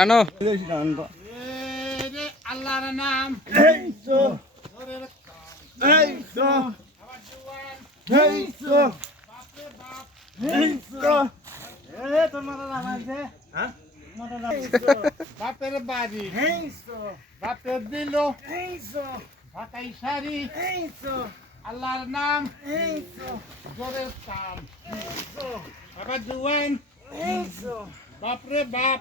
টানো আল্লাহর নাম বাপের বাড়ি বাপের দিল ঢাকাই শাড়ি আল্লাহর নাম জোরের কাম বাবা জুয়ান বাপরে বাপ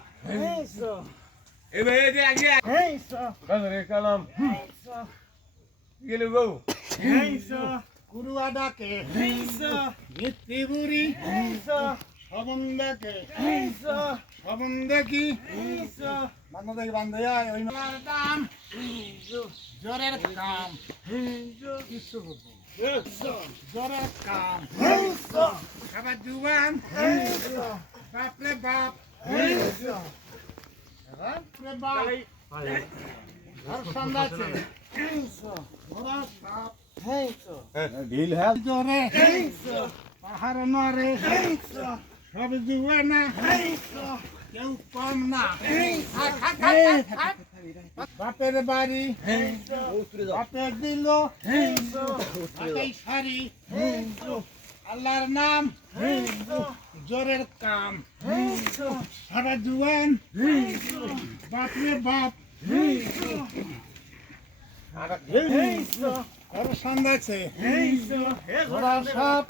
কালাম গেলে বউ কুরুয়া ডাকে মিত্তি বুড়ি সবন ডাকে সবন দেখি বান্ধব দেখি বান্ধব ওই দাম জোরের কাম জোরের কাম বাবা জুয়ান বাপরে বাপ বাপরে বাপ ঘর সান্দাছে ঘোড়া সাপ ঢিল হ্যাঁ জোরে পাহাড় নরে সব জুয়ানা কেউ কম না বাপের বাড়ি বাপের দিল বাপের শাড়ি আল্লাহর নাম জোরের কাম সারা জুয়ান বাপরে বাপ ঘর সান্দাছে ঘোড়া সাপ